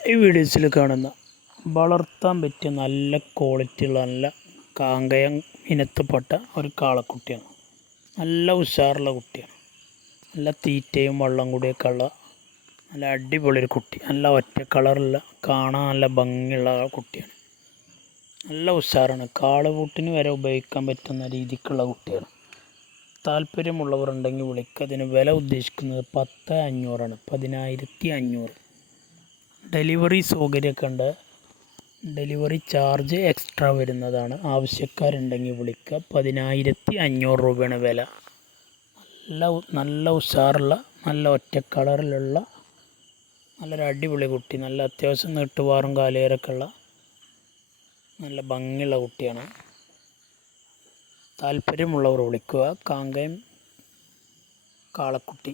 ഈ വീഡിയോസിൽ കാണുന്ന വളർത്താൻ പറ്റിയ നല്ല ക്വാളിറ്റിയുള്ള നല്ല കാങ്കയം ഇനത്തിൽപ്പെട്ട ഒരു കാളക്കുട്ടിയാണ്. നല്ല ഉഷാറുള്ള കുട്ടിയാണ്. നല്ല തീറ്റയും വെള്ളം കൂടിയൊക്കെ ഉള്ള നല്ല അടിപൊളി ഒരു കുട്ടി. നല്ല ഒറ്റ കളറുള്ള കാണാൻ നല്ല ഭംഗിയുള്ള കുട്ടിയാണ്. നല്ല ഉഷാറാണ്. കാളകൂട്ടിന് വരെ ഉപയോഗിക്കാൻ പറ്റുന്ന രീതിക്കുള്ള കുട്ടിയാണ്. താല്പര്യമുള്ളവരുണ്ടെങ്കിൽ വിളിക്കുക. അതിന് വില ഉദ്ദേശിക്കുന്നത് 10,500 10,500. ഡെലിവറി സൗകര്യമൊക്കെ ഉണ്ട്. ഡെലിവറി ചാർജ് എക്സ്ട്രാ വരുന്നതാണ്. ആവശ്യക്കാരുണ്ടെങ്കിൽ വിളിക്കുക. 10,500 രൂപയാണ് വില. നല്ല ഉഷാറുള്ള നല്ല ഒറ്റ കളറിലുള്ള നല്ലൊരു അടിപൊളി കുട്ടി. നല്ല അത്യാവശ്യം നെട്ടുവാറും കാലേരൊക്കെ ഉള്ള നല്ല ഭംഗിയുള്ള കുട്ടിയാണ്. താല്പര്യമുള്ളവർ വിളിക്കുക. കാങ്കയം കാളക്കുട്ടി.